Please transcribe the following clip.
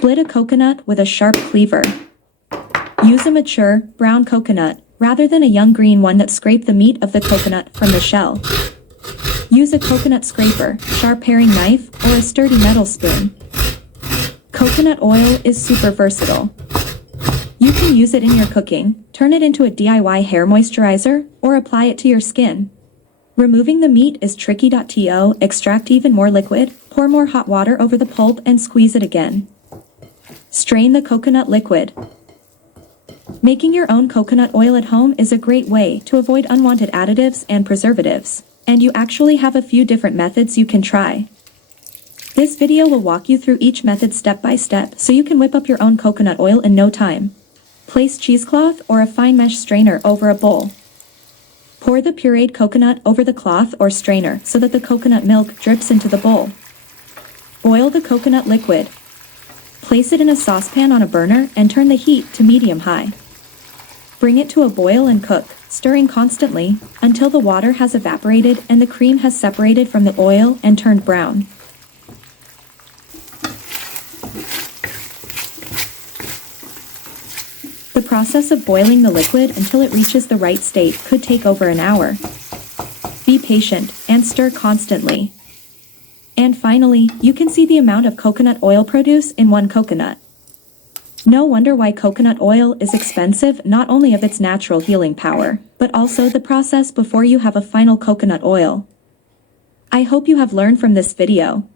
Split a coconut with a sharp cleaver. Use a mature, brown coconut, rather than a young green one that scrape the meat of the coconut from the shell. Use a coconut scraper, sharp paring knife, or a sturdy metal spoon. Coconut oil is super versatile. You can use it in your cooking, turn it into a DIY hair moisturizer, or apply it to your skin. Removing the meat is tricky. To extract even more liquid, pour more hot water over the pulp and squeeze it again. Strain the coconut liquid. Making your own coconut oil at home is a great way to avoid unwanted additives and preservatives, and you actually have a few different methods you can try. This video will walk you through each method step by step so you can whip up your own coconut oil in no time. Place cheesecloth or a fine mesh strainer over a bowl. Pour the pureed coconut over the cloth or strainer so that the coconut milk drips into the bowl. Boil the coconut liquid. Place it in a saucepan on a burner and turn the heat to medium-high. Bring it to a boil and cook, stirring constantly, until the water has evaporated and the cream has separated from the oil and turned brown. The process of boiling the liquid until it reaches the right state could take over an hour. Be patient and stir constantly. And finally, you can see the amount of coconut oil produce in one coconut. No wonder why coconut oil is expensive, not only of its natural healing power, but also the process before you have a final coconut oil. I hope you have learned from this video.